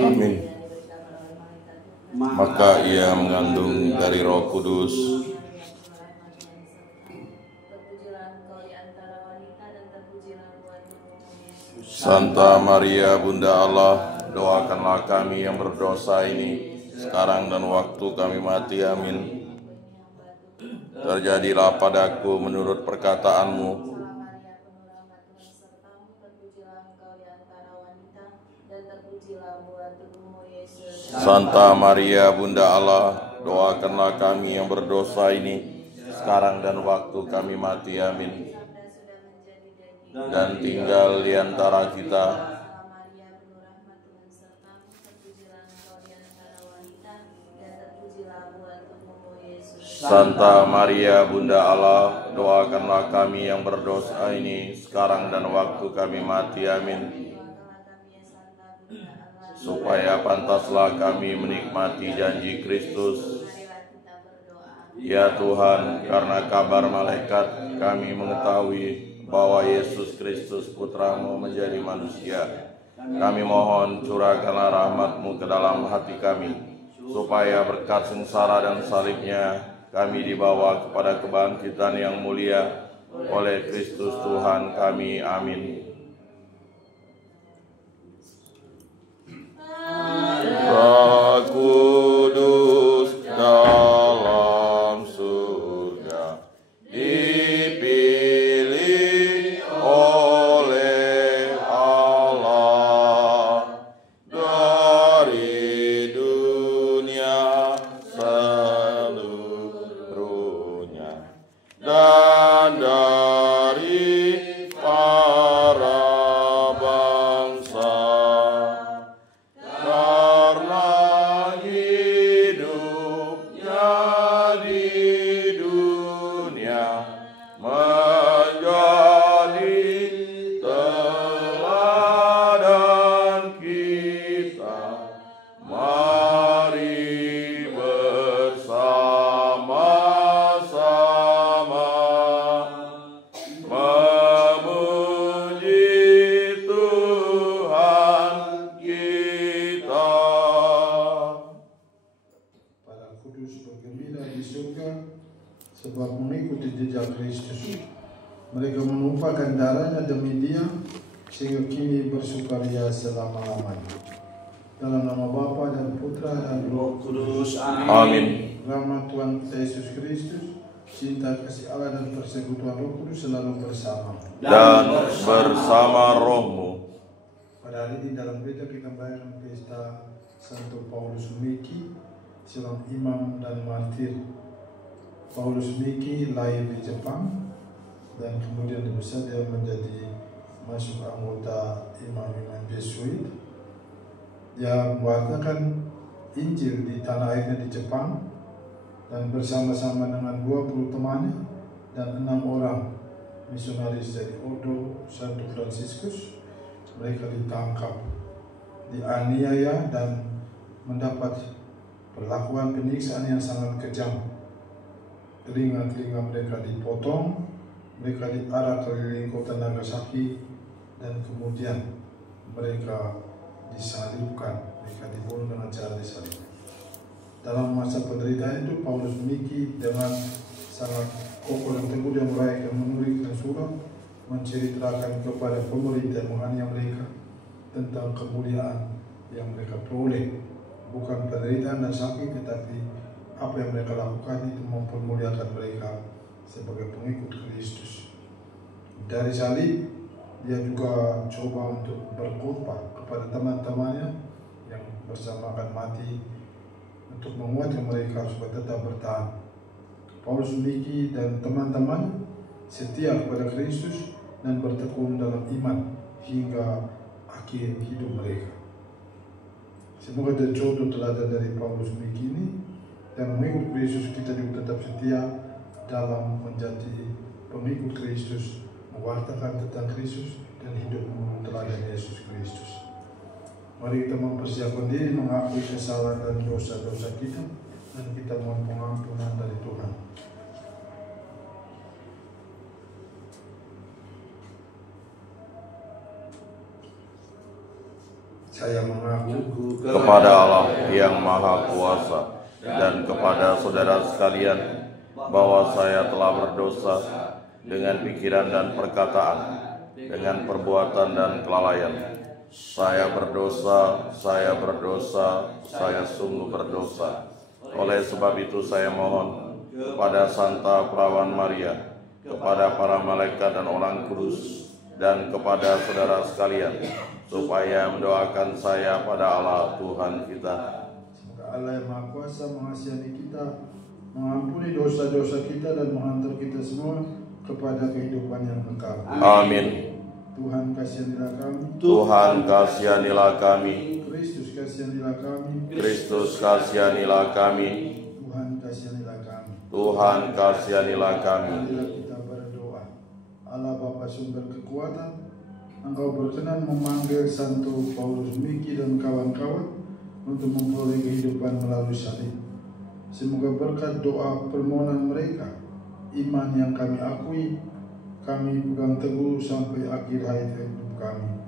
Amin. Maka ia mengandung dari Roh Kudus. Santa Maria Bunda Allah, doakanlah kami yang berdosa ini sekarang dan waktu kami mati. Amin. Terjadilah padaku menurut perkataanmu. Santa Maria Bunda Allah, doakanlah kami yang berdosa ini sekarang dan waktu kami mati. Amin. Dan tinggal di antara kita Santa Maria Bunda Allah, doakanlah kami yang berdosa ini sekarang dan waktu kami mati. Amin. Supaya pantaslah kami menikmati janji Kristus. Ya Tuhan, karena kabar malaikat kami mengetahui bahwa Yesus Kristus Putra-Mu menjadi manusia. Kami mohon curahkanlah rahmat-Mu ke dalam hati kami, supaya berkat sengsara dan salibnya kami dibawa kepada kebangkitan yang mulia oleh Kristus Tuhan kami. Amin. Roh Kudus dalam surga dipilih oleh Allah dari dunia seluruhnya dan dari para bangsa. Sebab mengikuti jejak Kristus, mereka menumpahkan darahnya demi Dia, sehingga kini bersukaria selama-lamanya. Dalam nama Bapa dan Putra dan Roh Kudus. Amin. Rahmat Tuhan kita Yesus Kristus, cinta kasih Allah dan persekutuan Roh Kudus selalu bersama dan bersama rohmu. Pada hari ini dalam gereja kita merayakan pesta Santo Paulus Miki, seorang imam dan martir. Paulus Miki lahir di Jepang dan kemudian dibesar dia menjadi masuk anggota imam-imam Jesuit. Dia mewartakan Injil di tanah airnya di Jepang dan bersama-sama dengan 20 temannya dan 6 orang misionaris dari Odo Santo Fransiskus, mereka ditangkap, dianiaya dan mendapat perlakuan penyiksaan yang sangat kejam. Telinga-telinga mereka dipotong, mereka diarak keliling kota Nagasaki, dan kemudian mereka disalibkan, mereka dibunuh dengan cara disalibkan. Dalam masa penderitaan itu, Paulus Miki dengan sangat kokoh dan teguh dia merayakan menuliskan surat menceritakan kepada pemerintah yang menganiaya mereka tentang kemuliaan yang mereka peroleh, bukan penderitaan dan sakit, tetapi apa yang mereka lakukan itu mempermuliakan mereka sebagai pengikut Kristus. Dari salib, dia juga coba untuk berkhotbah kepada teman-temannya yang bersama akan mati untuk menguatkan mereka supaya tetap bertahan. Paulus Miki dan teman-teman setia kepada Kristus dan bertekun dalam iman hingga akhir hidup mereka. Semoga ada contoh teladan dari Paulus Miki ini, dan mengikut Kristus kita juga tetap setia dalam menjadi pengikut Kristus, mewartakan tentang Kristus dan hidup menurut teladan Yesus Kristus. Mari kita mempersiapkan diri mengakui kesalahan dan dosa-dosa kita, dan kita mohon pengampunan dari Tuhan. Saya mengaku kepada Allah yang Maha Kuasa dan kepada saudara sekalian bahwa saya telah berdosa dengan pikiran dan perkataan, dengan perbuatan dan kelalaian. Saya berdosa, saya sungguh berdosa. Oleh sebab itu saya mohon kepada Santa Perawan Maria, kepada para malaikat dan orang kudus, dan kepada saudara sekalian, supaya mendoakan saya pada Allah Tuhan kita. semoga Allah yang Maha Kuasa mengasihani kita, mengampuni dosa-dosa kita, dan menghantar kita semua kepada kehidupan yang kekal. Amin. Tuhan kasihanilah kami. Tuhan kasihanilah kami. Kristus kasihanilah kami. Kristus kasihanilah kami. Tuhan kasihanilah kami. Tuhan kasihanilah kami. Marilah kita berdoa. Allah Bapa sumber kekuatan, Engkau berkenan memanggil Santo Paulus Miki dan kawan-kawan untuk memperoleh kehidupan melalui salib. Semoga berkat doa permohonan mereka, iman yang kami akui, kami pegang teguh sampai akhir hayat hidup kami.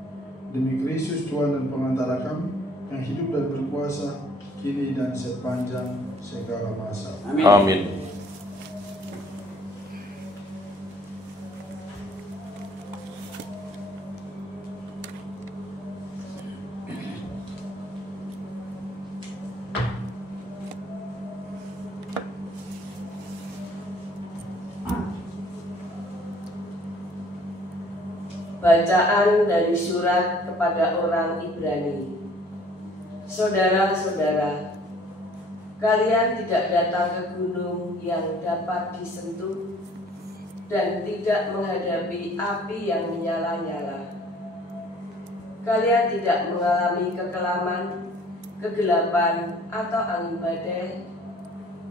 Demi Kristus Tuhan dan pengantara kami, yang hidup dan berkuasa, kini dan sepanjang segala masa. Amin. Bacaan dari surat kepada orang Ibrani. Saudara-saudara, kalian tidak datang ke gunung yang dapat disentuh dan tidak menghadapi api yang menyala-nyala. Kalian tidak mengalami kekelaman, kegelapan, atau angin badai.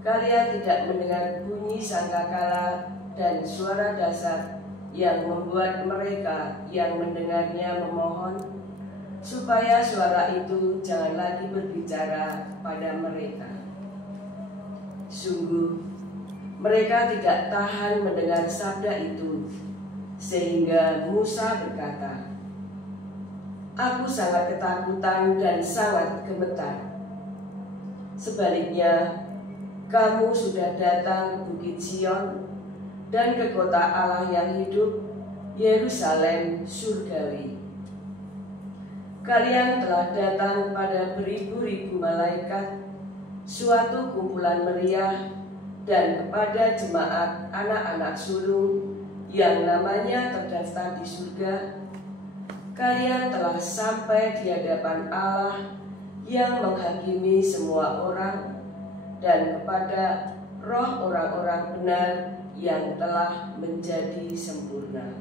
Kalian tidak mendengar bunyi sangkakala dan suara dahsyat yang membuat mereka yang mendengarnya memohon supaya suara itu jangan lagi berbicara pada mereka. Sungguh, mereka tidak tahan mendengar sabda itu, sehingga Musa berkata, "Aku sangat ketakutan dan sangat gemetar." Sebaliknya, kamu sudah datang ke Bukit Sion dan ke kota Allah yang hidup, Yerusalem surgawi. Kalian telah datang pada beribu-ribu malaikat, suatu kumpulan meriah, dan kepada jemaat anak-anak sulung yang namanya terdaftar di surga. Kalian telah sampai di hadapan Allah yang menghakimi semua orang, dan kepada roh orang-orang benar yang telah menjadi sempurna.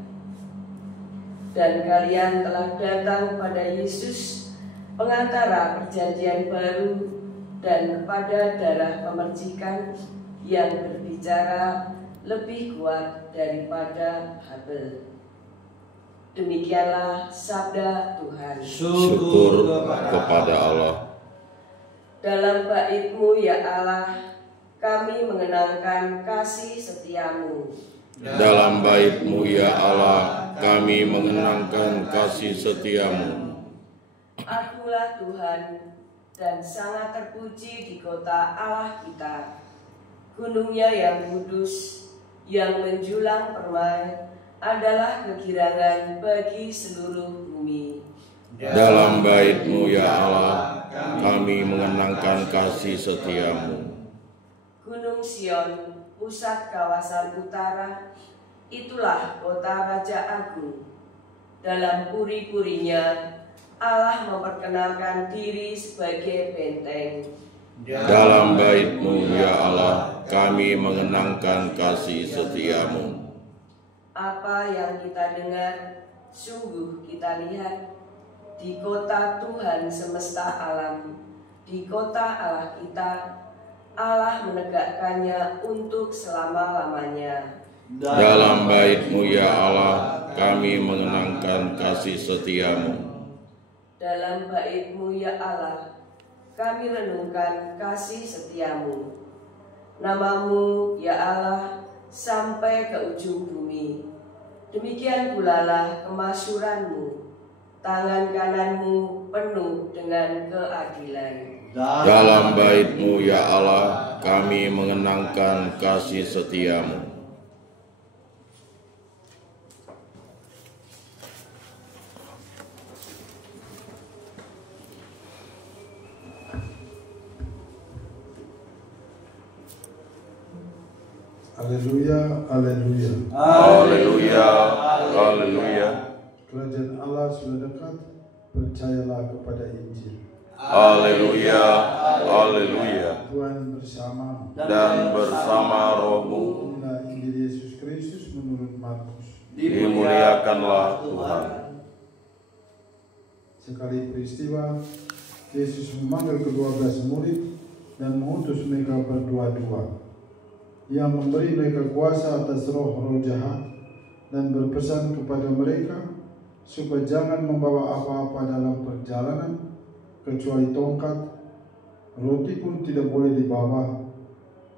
Dan kalian telah datang pada Yesus, pengantara perjanjian baru, dan kepada darah pemercikan yang berbicara lebih kuat daripada Habel. Demikianlah sabda Tuhan. Syukur kepada Allah. Dalam bait-Mu ya Allah, kami mengenangkan kasih setiamu. Dalam bait-Mu ya Allah, kami mengenangkan kasih setiamu. Akulah Tuhan, dan sangat terpuji di kota Allah kita. Gunungnya yang kudus, yang menjulang permai, adalah kegirangan bagi seluruh bumi. Dalam bait-Mu ya Allah, kami mengenangkan kasih setiamu. Gunung Sion, pusat kawasan utara, itulah kota Raja Agung. Dalam puri-purinya, Allah memperkenalkan diri sebagai benteng. Dalam bait-Mu ya Allah, kami mengenangkan kasih setiamu. Apa yang kita dengar, sungguh kita lihat di kota Tuhan semesta alam, di kota Allah kita. Allah menegakkannya untuk selama-lamanya. Dalam bait-Mu ya Allah, kami mengenangkan kasih setiamu. Dalam bait-Mu ya Allah, kami renungkan kasih setiamu. Nama-Mu ya Allah sampai ke ujung bumi. Demikian pula lah kemasyuran-Mu. Tangan kanan-Mu penuh dengan keadilan. Dalam bait-Mu ya Allah, kami mengenangkan kasih setia-Mu. Haleluya, haleluya. Haleluya, haleluya. Kerajaan Allah sudah dekat, percayalah kepada Injil. Haleluya, haleluya. Tuhan bersamamu. Dan bersama roh-Mu, Inilah Injil Yesus Kristus menurut Markus. dimuliakanlah Tuhan. Sekali peristiwa, Yesus memanggil ke-12 murid dan mengutus mereka berdua-dua. Ia memberi mereka kuasa atas roh-roh jahat dan berpesan kepada mereka supaya jangan membawa apa-apa dalam perjalanan kecuali tongkat, roti pun tidak boleh dibawa.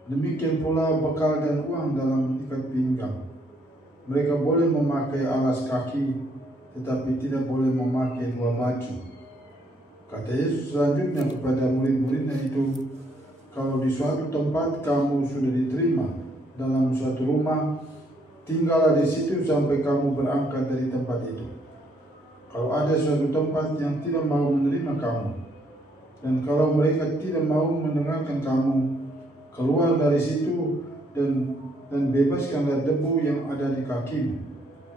Demikian pula bekal dan uang dalam ikat pinggang. Mereka boleh memakai alas kaki, tetapi tidak boleh memakai dua baju. Kata Yesus selanjutnya kepada murid-muridnya itu, kalau di suatu tempat kamu sudah diterima dalam suatu rumah, tinggallah di situ sampai kamu berangkat dari tempat itu. Kalau ada suatu tempat yang tidak mau menerima kamu, dan kalau mereka tidak mau mendengarkan kamu, keluar dari situ dan bebaskanlah debu yang ada di kakimu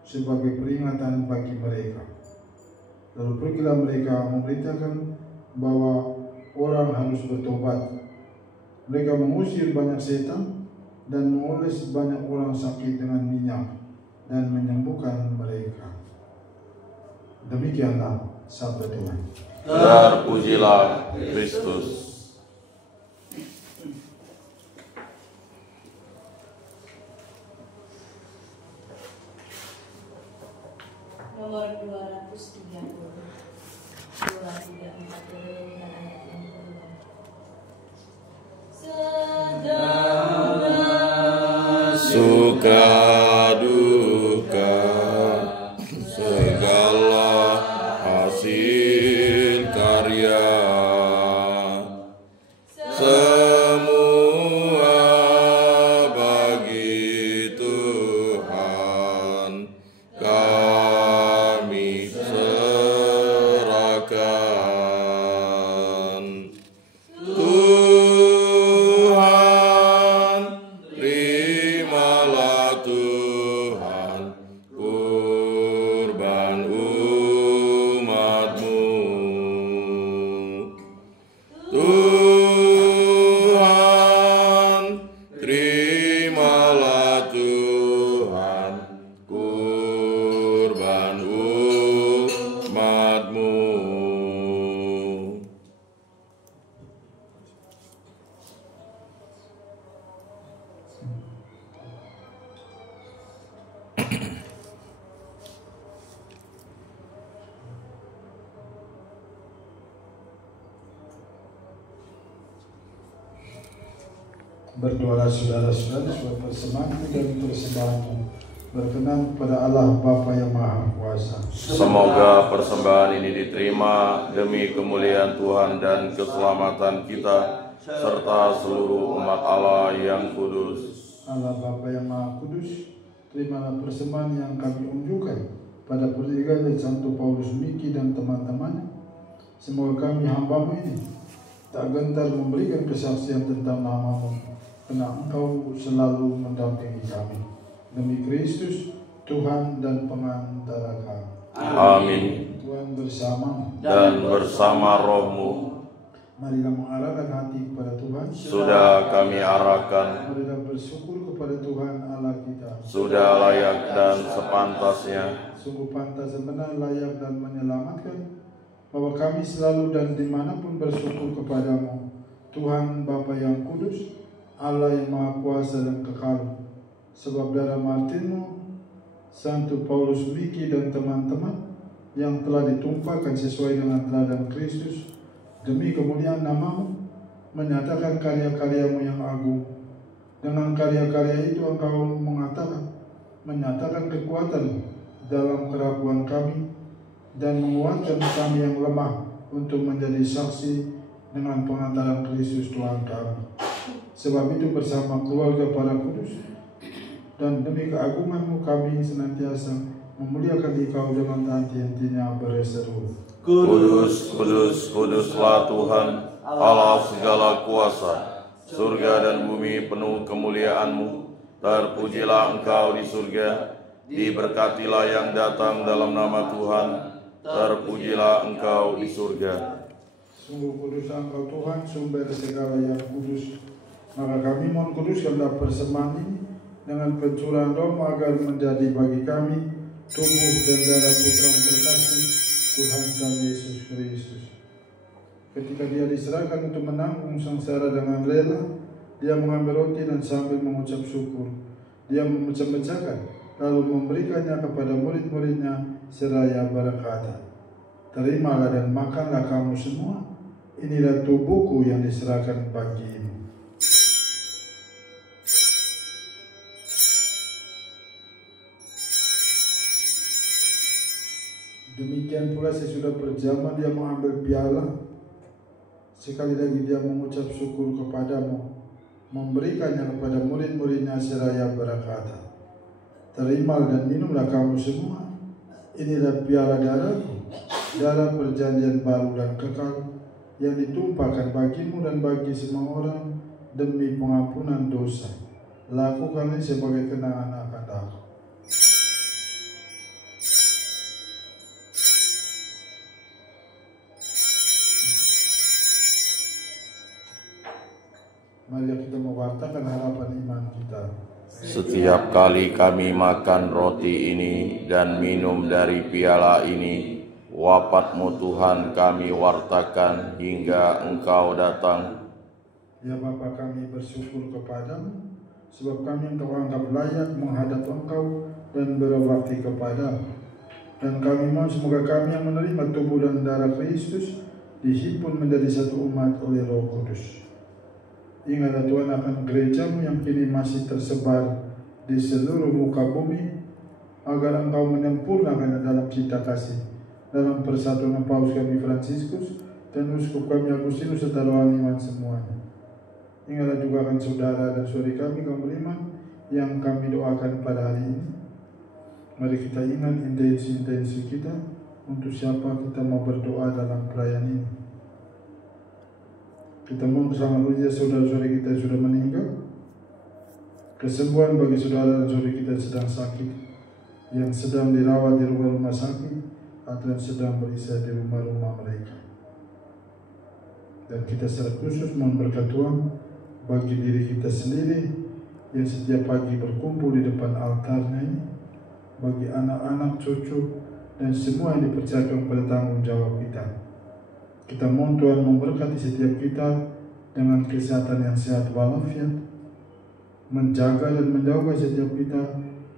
sebagai peringatan bagi mereka. Lalu pergilah mereka memberitakan bahwa orang harus bertobat. Mereka mengusir banyak setan dan mengoles banyak orang sakit dengan minyak dan menyembuhkan mereka. Demikianlah sabda Tuhan. Terpujilah Kristus. Nomor 230. 234 dengan ayat yang kedua. Suka duka segala hasil karya, semua bagi Tuhan kami serahkan. Tuhan, terimalah Tuhan kurban umat-Mu. Tuhan, terimalah Tuhan kurban umat-Mu. Berdoalah saudara-saudara supaya persembahan dan persembahanmu berkenan kepada Allah Bapa yang Maha Kuasa. Semoga persembahan ini diterima demi kemuliaan Tuhan dan keselamatan kita serta seluruh umat Allah yang kudus. Allah Bapa yang Maha Kudus, terimalah persembahan yang kami unjukkan pada pernikahan Santo Paulus Miki dan teman-temannya. Semoga kami hamba-Mu ini tak gentar memberikan kesaksian tentang nama-Mu, karena Engkau selalu mendampingi kami. Demi Kristus, Tuhan dan pengantara kami. Amin. Tuhan bersama. Dan bersama roh-Mu, Marilah mengarahkan hati kepada Tuhan. sudah kami arahkan, Marilah bersyukur kepada Tuhan Allah kita. sudah layak dan sepantasnya. Sungguh pantas dan benar, layak dan menyelamatkan, bahwa kami selalu dan dimanapun bersyukur kepadamu, Tuhan Bapa yang kudus, Allah yang Maha Kuasa dan kekal. Sebab darah Martinmu, Santo Paulus Miki dan teman-teman yang telah ditumpahkan sesuai dengan teladan Kristus demi kemuliaan nama-Mu, menyatakan karya-karya-Mu yang agung. Dengan karya-karya itu Engkau menyatakan kekuatan dalam keraguan kami dan menguatkan kami yang lemah untuk menjadi saksi dengan pengantaran Kristus Tuhan kami. Sebab itu bersama keluarga para kudus dan demi keagungan-Mu kami senantiasa memuliakan Dikau dengan henti-hentinya berseru. Kudus, kudus, kuduslah Tuhan, Allah segala kuasa. Surga dan bumi penuh kemuliaan-Mu. Terpujilah Engkau di surga, diberkatilah yang datang dalam nama Tuhan. Terpujilah Engkau di surga. Sungguh kudus Engkau Tuhan, sumber segala yang kudus. Maka kami mohon kuduskanlah persembahan ini dengan pencurahan roh agar menjadi bagi kami tubuh dan darah Putra terkasih Tuhan kami Yesus Kristus. Ketika Dia diserahkan untuk menanggung sengsara dengan rela, Dia mengambil roti dan sambil mengucap syukur, Dia memecah-mecahkan, lalu memberikannya kepada murid-muridnya seraya berkata, "Terimalah dan makanlah kamu semua, inilah tubuhku yang diserahkan bagimu." Demikian pula sesudah berjamaah Dia mengambil piala. Sekali lagi Dia mengucap syukur kepadamu, memberikannya kepada murid-muridnya seraya berkata, "Terimalah dan minumlah kamu semua, inilah piala darahku, darah perjanjian baru dan kekal, yang ditumpahkan bagimu dan bagi semua orang demi pengampunan dosa. Lakukan ini sebagai kenangan akan Aku." Mari kita mewartakan harapan iman kita. Setiap kali kami makan roti ini dan minum dari piala ini, wafat-Mu Tuhan kami wartakan hingga Engkau datang. Ya Bapa, kami bersyukur kepadamu, sebab kami Engkau anggap layak menghadap Engkau dan berbakti kepadamu. Dan kami mohon semoga kami yang menerima tubuh dan darah Kristus dihimpun menjadi satu umat oleh Roh Kudus. Ingatlah Tuhan akan gereja-Mu yang kini masih tersebar di seluruh muka bumi, agar Engkau menyempurnakannya dalam cinta kasih, dalam persatuan Paus kami Fransiskus dan Uskup kami Agustinus serta rohani iman semuanya. Ingatlah juga akan saudara dan saudari kami kaum beriman yang kami doakan pada hari ini. Mari kita ingat intensi-intensi kita untuk siapa kita mau berdoa dalam perayaan ini. Kita mohon bersama saja saudara-saudari kita yang sudah meninggal, kesembuhan bagi saudara dan saudari kita yang sedang sakit, yang sedang dirawat di rumah-rumah sakit, atau yang sedang beristirahat di rumah-rumah mereka. Dan kita secara khusus mohon berkat Tuhan bagi diri kita sendiri yang setiap pagi berkumpul di depan altarnya ini, bagi anak-anak, cucu, dan semua yang dipercayakan pada tanggung jawab kita. Kita mohon Tuhan memberkati setiap kita dengan kesehatan yang sehat walafiat, menjaga dan menjauhkan setiap kita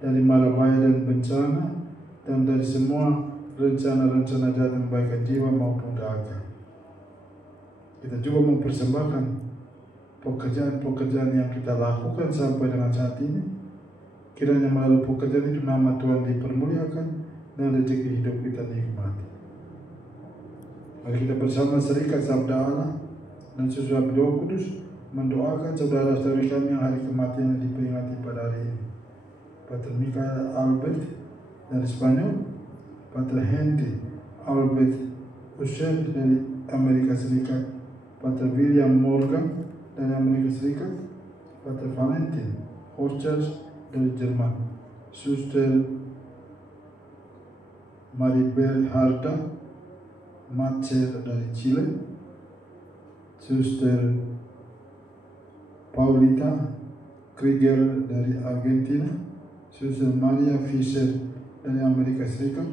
dari mara bahaya dan bencana, dan dari semua rencana-rencana jahat yang membahayakan jiwa maupun dahaga. Kita juga mempersembahkan pekerjaan-pekerjaan yang kita lakukan sampai dengan saat ini. Kiranya melalui pekerjaan itu nama Tuhan dipermuliakan dan rezeki hidup kita nikmati. Mari kita bersama serikat sabda Allah dan sesuai Roh Kudus mendoakan saudara-saudari kami yang hari kematian yang diperingati pada hari ini. Pater Michael Albert dari Spanyol, Pater Henry Albert Usher dari Amerika Serikat, Pater William Morgan dari Amerika Serikat, Pater Valentin Horchers dari Jerman, Suster Maribel Harda Matcher dari Chile, Suster Paulita Krieger dari Argentina, Suster Maria Fisher dari Amerika Serikat,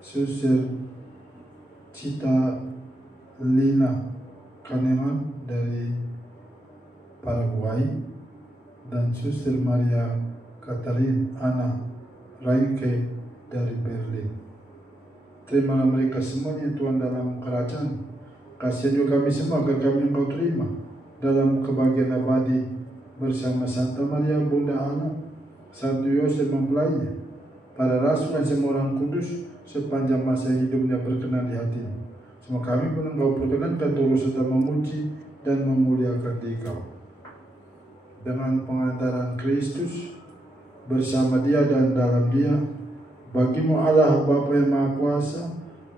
Suster Cita Lina Kahneman dari Paraguay, dan Suster Maria Catherine Anna Reinke dari Berlin. Terimalah mereka semuanya Tuhan dalam kerajaan. Kasihan juga kami semua agar kami Engkau terima dalam kebahagiaan abadi bersama Santa Maria Bunda Allah, Santo Yosef mempelainya, para rasul dan semua orang kudus sepanjang masa hidupnya berkenan di hati, Semua kami pun Engkau perkenankan turut serta memuji dan memuliakan Dikau. Dengan pengantaran Kristus, bersama Dia dan dalam Dia, bagimu Allah Bapa yang Maha Kuasa,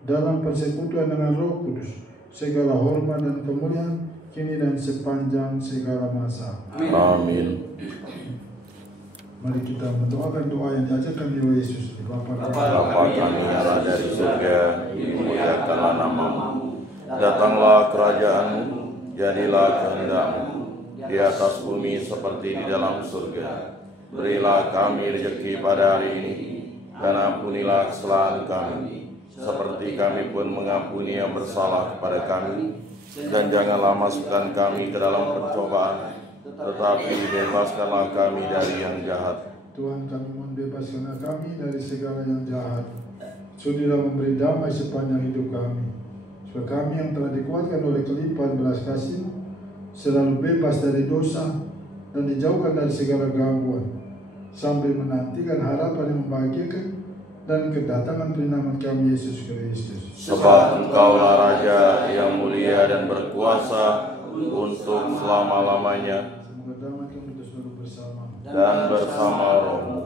dalam persekutuan dengan Roh Kudus, segala hormat dan kemuliaan kini dan sepanjang segala masa. Amin. Mari kita mendoakan doa yang diajarkan oleh Yesus. Bapa Bapa kami yang ada di surga, dimuliakanlah namamu. Datanglah kerajaanmu, jadilah kehendak-mu di atas bumi seperti di dalam surga. Berilah kami rezeki pada hari ini, dan ampunilah kesalahan kami, seperti kami pun mengampuni yang bersalah kepada kami. Dan janganlah masukkan kami ke dalam pencobaan, tetapi bebaskanlah kami dari yang jahat. Tuhan, kami mohon bebaskanlah kami dari segala yang jahat. Sudilah memberi damai sepanjang hidup kami, supaya kami yang telah dikuatkan oleh kelimpahan belas kasih selalu bebas dari dosa dan dijauhkan dari segala gangguan, sambil menantikan harapan yang membahagiakan dan kedatangan penyelamat kami Yesus Kristus. Sebab Engkaulah Raja yang mulia dan berkuasa untuk selama-lamanya, Semoga damai kami terus selalu bersama. dan bersama Roh-Mu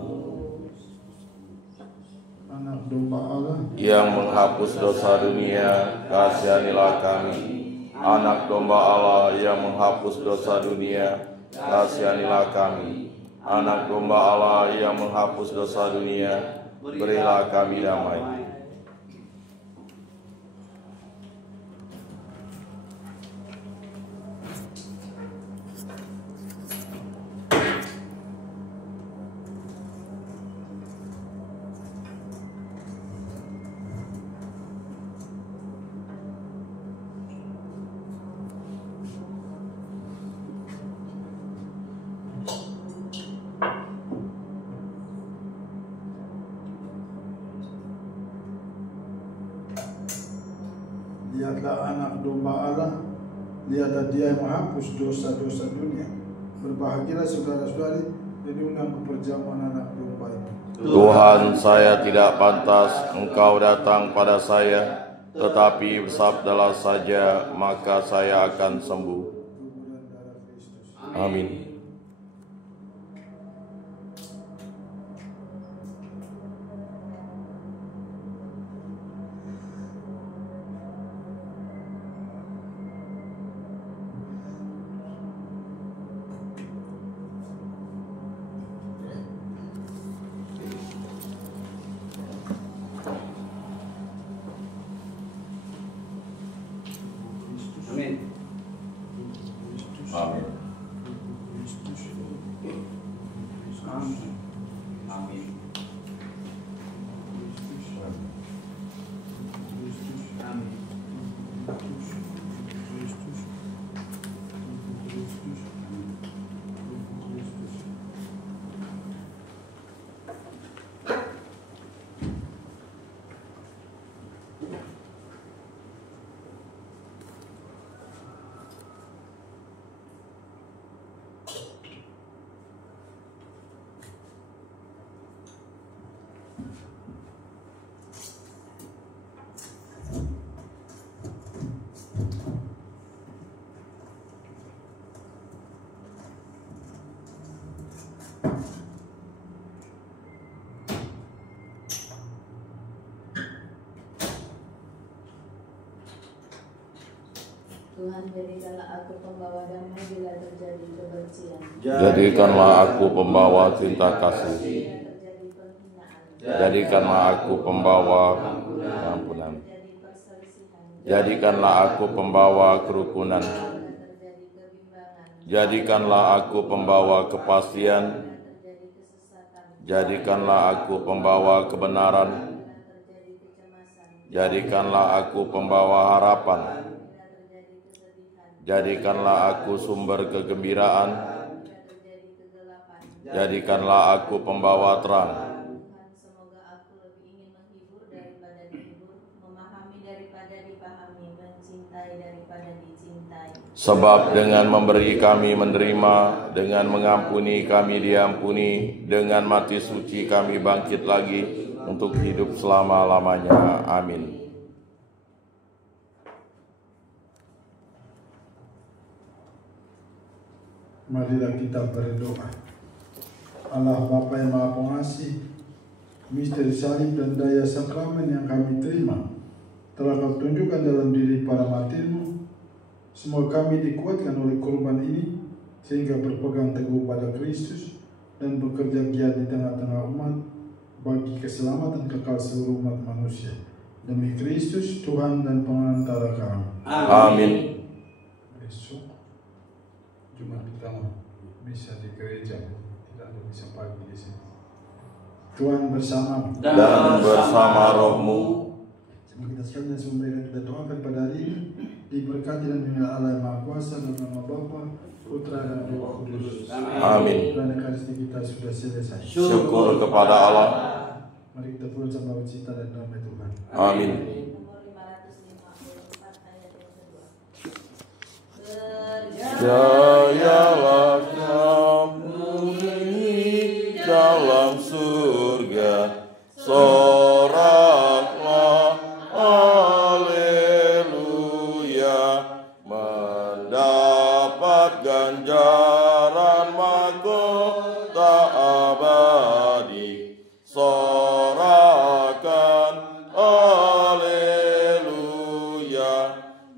Anak domba Allah, yang menghapus dosa dunia, kasihanilah kami. Anak domba Allah yang menghapus dosa dunia, kasihanilah kami. Anak domba Allah yang menghapus dosa dunia, berilah kami damai. lihatlah anak domba Allah, lihatlah Dia yang menghapus dosa-dosa dunia. Berbahagialah saudara-saudari yang diundang ke perjamuan anak domba itu. Tuhan, saya tidak pantas Engkau datang pada saya, tetapi bersabdalah saja, maka saya akan sembuh. Kuburan darah Kristus. Amin. Amin. Amin. Amin. Tuhan, jadikanlah aku pembawa damai bila terjadi kebencian. Jadikanlah aku pembawa cinta kasih. Bila terjadi penghinaan. Jadikanlah aku pembawa ampunan. Terjadi perselisihan. Jadikanlah aku pembawa kerukunan. Bila terjadi kebimbangan. Jadikanlah aku pembawa kepastian. Bila terjadi kesesatan. Jadikanlah aku pembawa kebenaran. Bila terjadi kecemasan. Jadikanlah aku pembawa harapan. Bila terjadi kesedihan. Jadikanlah aku sumber kegembiraan. Bila terjadi kegelapan. Jadikanlah aku pembawa terang. Tuhan, semoga aku lebih ingin menghibur daripada dihibur, memahami daripada dipahami, mencintai daripada dicintai. Sebab dengan memberi kami menerima, dengan mengampuni kami diampuni, dengan mati suci kami bangkit lagi untuk hidup selama-lamanya. Amin. Marilah kita berdoa. Allah Bapa yang Maha Pengasih, misteri salib dan daya sakramen yang kami terima telah Kau tunjukkan dalam diri para martir-Mu. Semoga kami dikuatkan oleh korban ini sehingga berpegang teguh pada Kristus dan bekerja giat di tengah-tengah umat bagi keselamatan kekal seluruh umat manusia. Demi Kristus Tuhan dan pengantara kami. Amin. Besok Jumat pertama bisa di gereja, tidak ada bisa pagi di sini. Tuhan bersama Dan bersama rohmu. Semoga kita sekalian semua mereka kita doakan pada hari ini diberkati dan bimbingan Allah yang Maha Kuasa dalam nama Bapa, Putra dan Roh Kudus. Amin. Dan Ekaristi kita sudah selesai. Syukur kepada Allah. Mari kita pulang sama cita dan damai Tuhan. Amin. Nomor 554 ayat yang kedua. Jayalah kamu ini dalam surga, soraklah haleluya, mendapat ganjaran mahkota abadi, sorakan haleluya.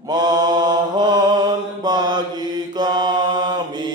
Mohon bagi kami